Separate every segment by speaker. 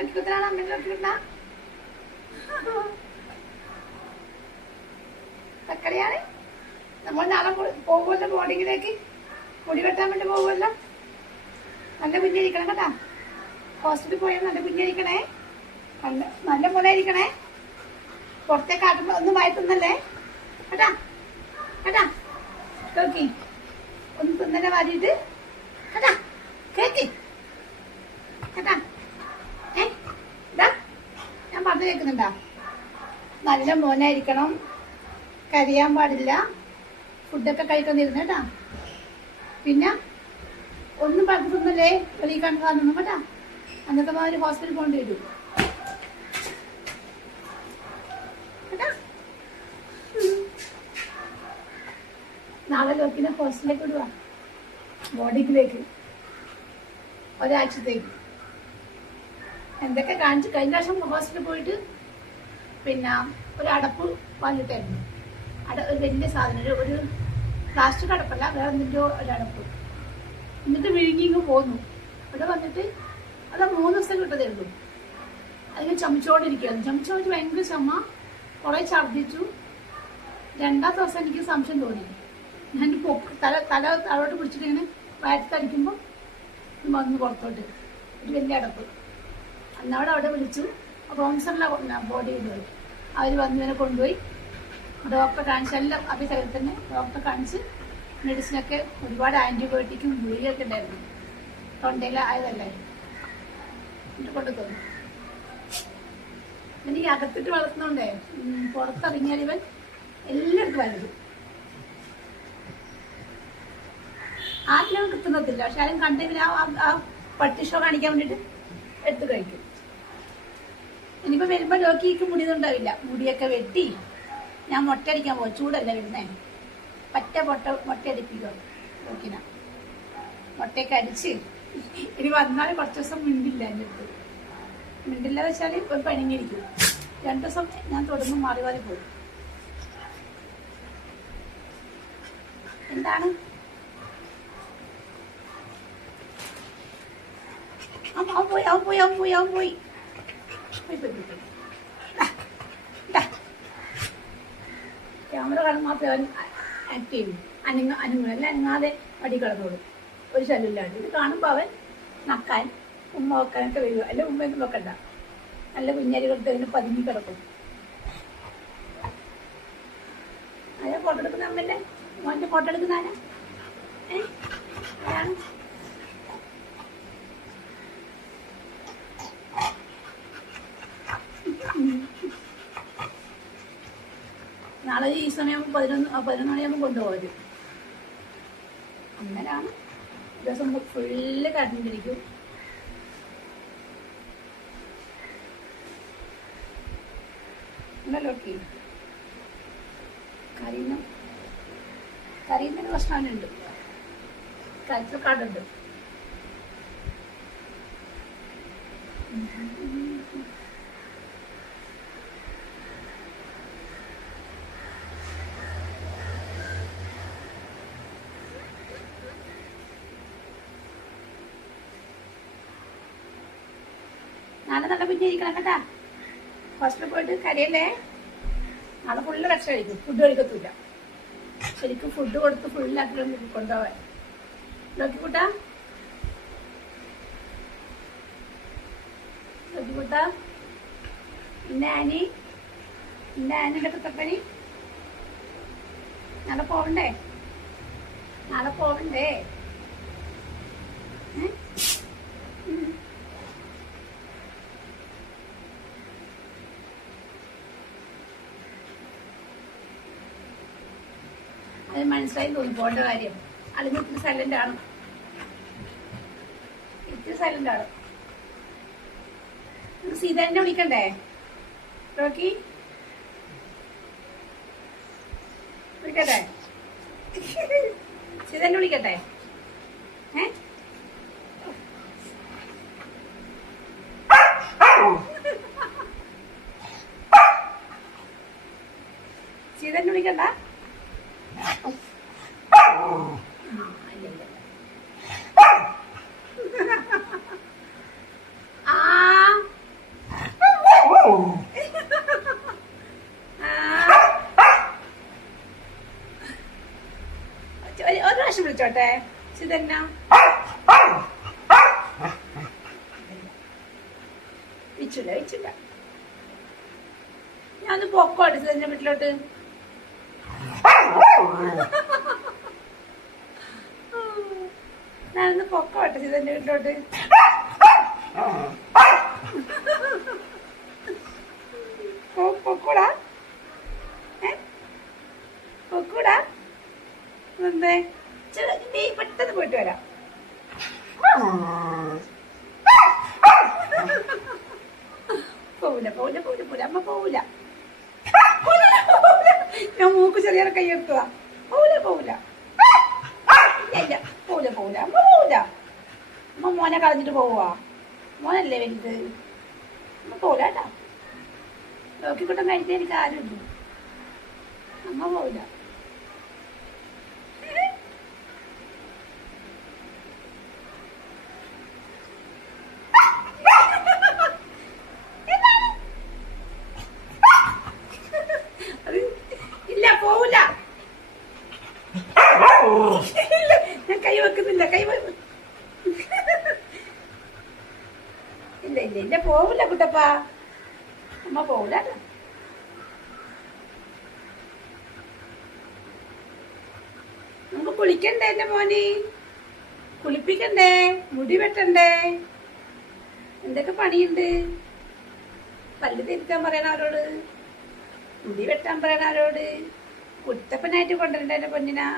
Speaker 1: ലക്കിക്കുത്തനാണ് അമ്മേനെ ലക്കിക്കുത്തന തക്കടിയാണ്. നമ്മൾ നാളെ പോകുമല്ലോ ബോർഡിങ്ങിലേക്ക് മുടി വെട്ടാൻ വേണ്ടി പോകുമല്ലോ. നല്ല കുഞ്ഞിരിക്കണം കേട്ടാ. ഹോസ്പിറ്റലിൽ പോയാൽ നല്ല കുഞ്ഞിരിക്കണേ. നല്ല നല്ല ഇരിക്കണേ പുറത്തേക്ക് ആട്ടുമ്പോ ഒന്നും വായത്തുന്നല്ലേ കേട്ടാ? കേട്ടാ? കേക്കി. ഒന്ന് തിന്നലെ വാരിയിട്ട്. കേട്ടാ? കേക്കി. കേട്ടാ? ഞാൻ പറഞ്ഞു കേൾക്കുന്നുണ്ടാ നല്ല മോനായിരിക്കണം. കരിയാൻ പാടില്ല. ഫുഡൊക്കെ കഴിക്കുന്നിരുന്നു കേട്ടാ. പിന്നെ ഒന്നും പറഞ്ഞിട്ടൊന്നുമല്ലേ വെളിയിൽ കണ്ടു കാണുന്നു കേട്ടാ. അന്നത്തെ മാതിരി ഹോസ്പിറ്റലിൽ പോകേണ്ടി വരും. നാളെ ലോക്കിനെ ഹോസ്റ്റലിലേക്ക് വിടുക ബോഡിക്കിലേക്ക്. ഒരാഴ്ചത്തേക്ക്. എന്തൊക്കെ കാണിച്ച് കഴിഞ്ഞ പ്രാവശ്യം ഹോസ്റ്റലിൽ പോയിട്ട് പിന്നെ ഒരു അടപ്പ് വാങ്ങിയിട്ടായിരുന്നു അട ഒരു വലിയ സാധനം ഒരു പ്ലാസ്റ്റിക് അടപ്പല്ല വേറെ എന്തിന്റെ ഒരു അടപ്പ്. എന്നിട്ട് വിഴുങ്ങി ഇങ്ങ് പോന്നു. ഇവിടെ വന്നിട്ട് അത് മൂന്ന് ദിവസം കിട്ടതേ ഉള്ളൂ. അതിന് ചമച്ചോണ്ടിരിക്കുകയായിരുന്നു. ചമച്ചോണ്ട് ഭയങ്കര ചമ്മ കുറെ ഛർദ്ദിച്ചു. രണ്ടാം ദിവസം എനിക്ക് സംശയം തോന്നി. ഞാൻ പൊക്ക് തല തല താഴോട്ട് പിടിച്ചിട്ട് ഇങ്ങനെ വയറ്റത്തടിക്കുമ്പോൾ വന്ന് പുറത്തോട്ട്. ഒരു വലിയ അടപ്പ്. അന്നവിടെ അവിടെ വിളിച്ചു. റോംസറിലെ ബോഡി കൊണ്ടുപോയി അവർ വന്നതിനെ കൊണ്ടുപോയി. ഡോക്ടറെ കാണിച്ച് എല്ലാം സ്ഥലത്ത് തന്നെ ഡോക്ടറെ കാണിച്ച് മെഡിസിനൊക്കെ ഒരുപാട് ആന്റിബയോട്ടിക്കും ഗുളികയൊക്കെ ഉണ്ടായിരുന്നു. തൊണ്ടയിൽ ആയതല്ലേ? എന്നിട്ട് കൊണ്ടു തന്നു എനിക്ക് അകത്തിട്ട് വളർത്തുന്നോണ്ടേ പുറത്തിറങ്ങിയാൽ ഇവൻ എല്ലായിടത്തും വരും ആദ്യം കിട്ടുന്നതില്ല. പക്ഷെ ആരും കണ്ടെങ്കിൽ ആ- പട്ടി ഷോ കാണിക്കാൻ വേണ്ടിട്ട് എടുത്തു കഴിക്കും. ഇനിയിപ്പോ വരുമ്പോ ലോക്കിക്ക് മുടിയൊന്നും ഉണ്ടാവില്ല. മുടിയൊക്കെ വെട്ടി ഞാൻ മുട്ടയടിക്കാൻ പോകും ചൂടല്ല വരുന്നേ? പറ്റ പൊട്ട മുട്ടയടിപ്പിക്കുക ലോക്കിന മുട്ടയൊക്കെ അടിച്ച് ഇനി വന്നാൽ കുറച്ച് ദിവസം മിണ്ടില്ല എന്റെ അടുത്ത്. മിണ്ടില്ല വെച്ചാൽ ഒരു പണിഞ്ഞിരിക്കും. രണ്ടു ദിവസം ഞാൻ തുടർന്ന് മാറി മാറി പോകും എന്താണ്? അവൻ പോയി അവൻ പോയി അവൻ പോയി അവൻ പോയി പോയി പോയി പോയി പോയി. ദാ, ദാ. ക്യാമറ കാണുമ്പോൾ മാത്രമേ ആക്ട് ചെയ്യും. അനങ്ങ അനങ്ങും. അല്ല അനങ്ങാതെ അടി കിടന്നോളൂ. ഒരു ശല്യമില്ലാണ്ട് ഇത് കാണുമ്പോൾ അവൻ നക്കാൻ ഉമ്മ വെക്കാനൊക്കെ വരിക. അല്ല ഉമ്മയൊന്നും വെക്കണ്ട. നല്ല കുഞ്ഞരി കൊടുത്ത് അതിന് പതുങ്ങി കിടക്കും. അതെ ഫോട്ടോ എടുക്കുന്ന അമ്മല്ലേ മോന്റെ ഫോട്ടോ എടുക്കുന്ന ഏ? നാളെ ഈ സമയം പതിനൊന്ന് പതിനൊന്ന് മണിയാകുമ്പോൾ കൊണ്ടുപോകരുത്. അങ്ങനെയാണ് ദിവസം ഫുള്ള് കരണ്ടിരിക്കും ഉണ്ടല്ലോ ഓക്കെ കരീന കരീനൊരു പ്രശ്നമുണ്ട് നാളെ നല്ല കുഞ്ഞ് ഇരിക്കണം കേട്ടാ ഹോസ്പിറ്റലിൽ പോയിട്ട് കരയല്ലേ നാളെ ഫുള്ള് റെസ്റ്റ് കഴിക്കും. ഫുഡ് കഴിക്കത്തില്ല. ശരിക്കും ഫുഡ് കൊടുത്ത് ഫുള്ളാക്കി കൊണ്ടുപോവാൻ. ലോക്കിക്കുട്ടാ ലോക്കിക്കുട്ടാ പിന്നെ ആനി. പിന്നെ ആനിയുടെ കുത്തപ്പനി നാളെ പോവണ്ടേ? നാളെ പോവണ്ടേ? ഏ? അത് മനസ്സിലായി തോന്നി പോകേണ്ട കാര്യം. അല്ലെങ്കിൽ ഇത്തിരി സൈലന്റ് ആണ്. ഇത്തിരി സൈലന്റ് ആണ്. സീത സീതാനെ വിളിക്കണ്ടേ? റോക്കി? വിളിക്കട്ടെ? സീതാനെ വിളിക്കട്ടെ? ഏ? ചീതന്നെ വിളിക്കണ്ട? വെച്ചോട്ടെ ചിതന്ന വെച്ചില്ല വെച്ചില്ല ഞാൻ അടുത്തതിന്റെ വീട്ടിലോട്ട്. ഞാനൊന്ന് പൊക്കോ ചിതന്റെ വീട്ടിലോട്ട് പോ- പൊക്കോടാ ഏ പൊക്കൂടാ എന്തേ ചെറു നീ പെട്ടെന്ന് പോയിട്ട് വരാം പോവില്ല പോവില്ല പോവില്ല പോവില്ല അമ്മ പോവില്ല. ഞാൻ മൂക്ക് ചെറിയ കൈ എടുത്തു പോവില്ല പോവില്ല ഇല്ല ഇല്ല. പോവില്ല പോവില്ല അമ്മ പോവില്ല അമ്മ മോനെ കളഞ്ഞിട്ട് പോവാ മോനല്ലേ വലുത്? അമ്മ പോവില്ല കേട്ടാ. നോക്കിക്കൂട്ടം എനിക്ക് ആരും ആരുമില്ല. അമ്മ പോവില്ല അത് ഇല്ല പോവില്ല ഇല്ല, ഞാൻ കൈ വെക്കുന്നില്ല കൈ വെ- ഇല്ല ഇല്ല ഇല്ല കുട്ടപ്പ അമ്മ കേട്ടോ നമുക്ക് കുളിക്കണ്ടേ എന്റെ മോനെ കുളിപ്പിക്കണ്ടേ മുടി വെട്ടണ്ടേ എന്തൊക്കെ പണിയുണ്ട്? പല്ല് തിരുത്താൻ പറയണ ആരോട്? മുടി വെട്ടാൻ പറയണ ആരോട്? കുട്ടപ്പനായിട്ട് കൊണ്ടുവരണ്ട എന്റെ പൊന്നിനാ?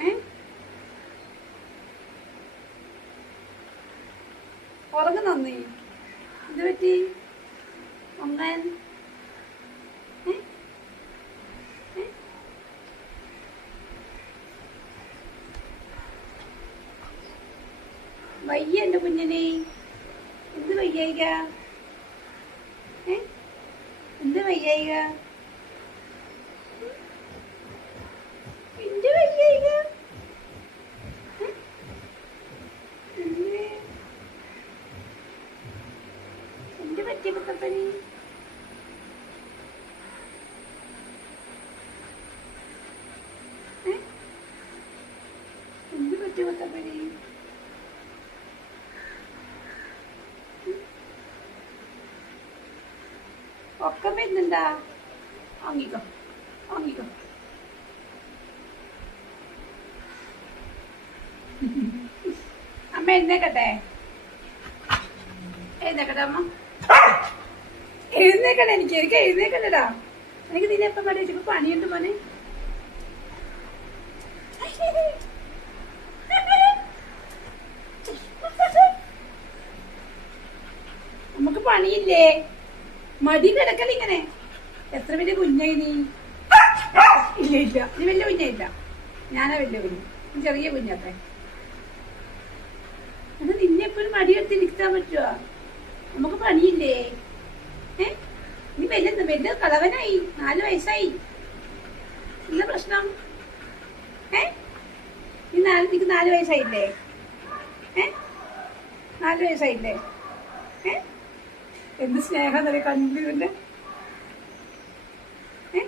Speaker 1: ഏ? ഉറങ്ങുന്നോ പറ്റി ഒന്നാൻ ഏ ഏ വയ്യ എന്റെ കുഞ്ഞിനെ. എന്ത് വയ്യായിക എന്ത് വയ്യായിക എന്ത് വയ്യായിക ഏ? എന്ത്? എന്ത് പറ്റി മുത്തപ്പനി ഏ? എന്ത് പറ്റി മുത്തപ്പനി ഒക്കെ വരുന്നുണ്ടാ? വാങ്ങിക്കോ വാങ്ങിക്കോ. അമ്മ എഴുന്നേക്കട്ടെ. എഴുന്നേക്കട്ടെ അമ്മ. എഴുന്നേക്കണ എനിക്ക് എനിക്ക് എഴുന്നേക്കണ്ടടാ. എനിക്ക് നിന്നെ എപ്പം പണി വെച്ചപ്പോ പണിയുണ്ട് മോനെ നമുക്ക് പണിയില്ലേ? മടി കിടക്കൽ ഇങ്ങനെ. എത്ര വലിയ കുഞ്ഞായി നീ ഇല്ല ഇല്ല. നീ വലിയ കുഞ്ഞായില്ല ഞാനാ വലിയ കുഞ്ഞു. ചെറിയ കുഞ്ഞാത്തെ എന്നാ നിന്നെ എപ്പോഴും മടിയെടുത്ത് നിൽക്കാൻ പറ്റുമോ നമുക്ക് പണിയില്ലേ? ഏ? നീ വലിയ വലിയ കളവനായി നാല് വയസ്സായി. ഇല്ല പ്രശ്നം? ഏ? നീ നാല് നിനക്ക് നാല് വയസ്സായില്ലേ? ഏ? നാല് വയസ്സായില്ലേ? ഏ? എന്ത് സ്നേഹം ഏ?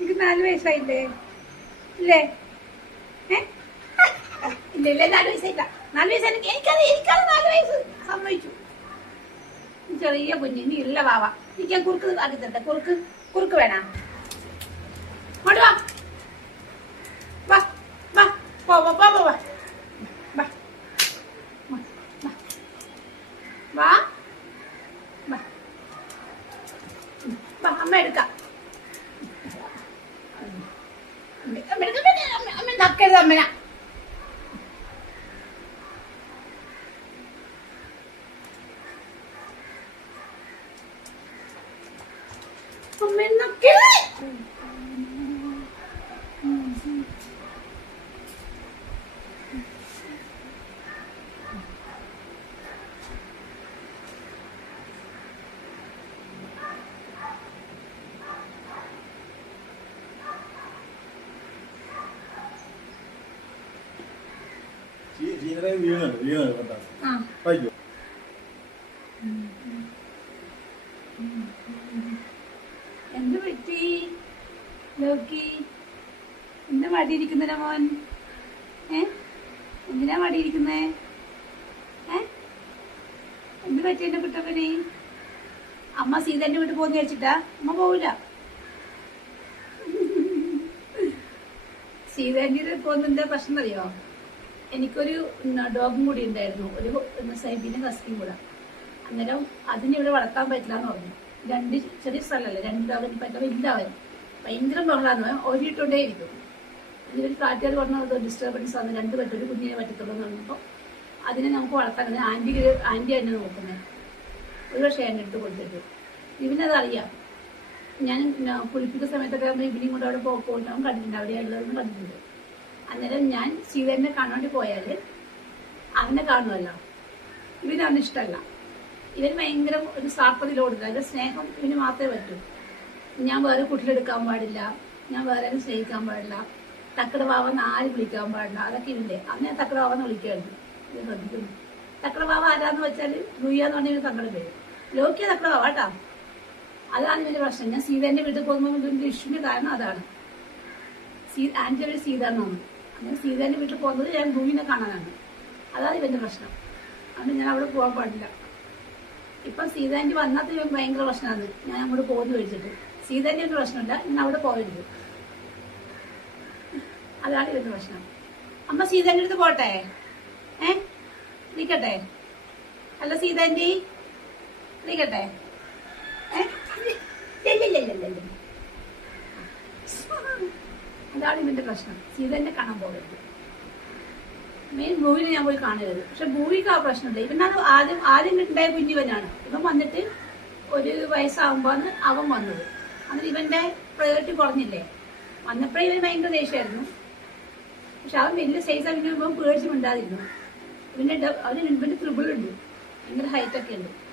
Speaker 1: എനിക്ക് നാല് വയസ്സായില്ലേ? ഇല്ലേ? ഇല്ല ഇല്ല നാല് വയസ്സായില്ല. നാല് വയസ്സ് എനിക്ക് എനിക്കത് എനിക്കത് നാല് വയസ്സ് സമ്മതിച്ചു. ചെറിയ കുഞ്ഞ് ഇല്ല വാവ. എനിക്ക് ഞാൻ കുറുക്ക് ആക്കി തരട്ടെ. കുറുക്ക് കുറുക്ക് വേണ ഇങ്ങോട്ട് വാ വാ വാ പോ പോ പോ പോ, വാ വാ വാ, വാ വാ വാ വാ അമ്മ എടുക്കാം അമ്മ അമ്മ എടുക്ക, അമ്മ, അമ്മ, അമ്മ നക്കരുത് അമ്മന അമ്മ നക്കരുത്
Speaker 2: ജീവനെ വീണുണ്ട് വീണ് കേട്ടോ വായിക്കോ.
Speaker 1: എന്ത് പറ്റി ലോക്കി? എന്താ മടിയിരിക്കുന്നില്ല മോൻ? ഏ? എന്തിനാ മടിയിരിക്കുന്നേ ഏ? എന്ത് പറ്റി എന്റെ കുട്ടപ്പനെ അമ്മ സീതന്റെ വീട്ടിൽ പോകുന്ന വെച്ചിട്ടാ അമ്മ പോവില്ല. സീതന്റെ പോകുന്നതിന്റെ പ്രശ്നം അറിയോ എനിക്കൊരു ഡോഗും കൂടി ഉണ്ടായിരുന്നു. ഒരു സൈബിന്റെ ഹസ്കിയും കൂടെ. അന്നേരം അതിനെ ഇവിടെ വളർത്താൻ പറ്റില്ല എന്ന് പറഞ്ഞു. രണ്ട് ചെറിയ സ്ഥലമല്ലേ? രണ്ട് അവൻ പറ്റില്ല വലിയവൻ ഭയങ്കര ബഹളാന്ന് ഓടിയിട്ടുണ്ടേ ഇരിക്കും. ഇതിലൊരു കാറ്റുകാർ പറഞ്ഞത് ഡിസ്റ്റർബൻസ് ആണ്. രണ്ട് പറ്റും ഒരു കുഞ്ഞിനെ പറ്റത്തുള്ളൂ എന്ന് പറഞ്ഞപ്പോൾ അതിനെ നമുക്ക് വളർത്താൻ ആന്റി ആന്റി തന്നെ നോക്കുന്നത്. ഒരു പക്ഷേ എന്റെ അടുത്ത് കൊടുത്തിട്ട് ഇവനത് അറിയാം ഞാൻ കുളിപ്പിക്കുന്ന സമയത്തൊക്കെ നമ്മൾ ഇവനെയും കൊണ്ട് അവിടെ പോ- പോകുന്ന കണ്ടിട്ടുണ്ട്. അവിടെ ഉള്ളതെന്ന് കണ്ടിട്ടുണ്ട് അന്നേരം ഞാൻ ശിവനെ കാണാണ്ട് പോയാൽ അവനെ കാണുമല്ലോ. ഇവന് അവന് ഇഷ്ടമല്ല ഇവന് ഭയങ്കര ഒരു സാപ്പതിലോടുക അതിന്റെ സ്നേഹം ഇവന് മാത്രമേ പറ്റൂ. ഞാൻ വേറെ കുട്ടിലെടുക്കാൻ പാടില്ല. ഞാൻ വേറെ സ്നേഹിക്കാൻ പാടില്ല. തക്കട വാവന്ന് ആരും വിളിക്കാൻ പാടില്ല. അതൊക്കെ ഇവന്റെ. അന്ന് ഞാൻ തക്കട വാവന്ന് വിളിക്കുകയാണ് ഇത് ശ്രദ്ധിക്കുന്നു. തക്കട വാവ ആരാന്ന് വെച്ചാൽ ലുയ്യാന്ന് പറഞ്ഞാൽ തങ്ങളുടെ പേര്. ലോക്കിയ തക്കട വാവ കേട്ടാ. അതാണ് ഇതിന്റെ പ്രശ്നം. ഞാൻ സീതന്റെ വീട്ടിൽ പോകുമ്പോൾ ഇതിന്റെ കാരണം അതാണ്. സീ പേര് സീത എന്നാണ് അങ്ങനെ സീതേന്റെ വീട്ടിൽ പോകുന്നത് ഞാൻ ഭൂമിനെ കാണാനാണ്. അതാണ് ഇവന്റെ പ്രശ്നം. അതുകൊണ്ട് ഞാൻ അവിടെ പോകാൻ പാടില്ല. ഇപ്പൊ സീതാന്റെ വന്നത് ഭയങ്കര പ്രശ്നമാണ് ഞാൻ അങ്ങോട്ട് പോകുന്നു വെച്ചിട്ട് സീതാന്റെ ഒരു പ്രശ്നമില്ല. ഞാൻ അവിടെ പോകരുത്. അതാണ് ഇവന്റെ പ്രശ്നം. അമ്മ സീതേന്റെ അടുത്ത് പോട്ടെ? ഏ? നിൽക്കട്ടെ അല്ല സീതാന്റെ നിൽക്കട്ടെ ഏ? ഇല്ല, ഇല്ല, ഇല്ല, ഇല്ല, ഇല്ല. ഇതിന്റെ പ്രശ്നം. സീതന്റെ കാണാൻ പോകരുത്. മെയിൻ ഭൂവിനെ ഞാൻ പോയി കാണരുത്. പക്ഷെ ഭൂവിക്ക് ആ പ്രശ്നമില്ല ഇവനാണ് ആദ്യം ആദ്യം ഉണ്ടായ കുഞ്ഞിവനാണ് ഇവൻ വന്നിട്ട് ഒരു വയസ്സാകുമ്പോന്ന് അവൻ വന്നത്. അന്നിട്ട് ഇവന്റെ പ്രയോറിറ്റി കുറഞ്ഞില്ലേ? വന്നപ്പോഴേ ഇവന് ഭയങ്കര ദേഷ്യമായിരുന്നു. പക്ഷെ അവൻ വലിയ സൈസ് അവന് ഇവൻ പേടിച്ച് ഇവന്റെ അവന് ഇവന്റെ ത്രിബിളുണ്ട്. ഭയങ്കര ഹൈറ്റ് ഒക്കെ ഉണ്ട്.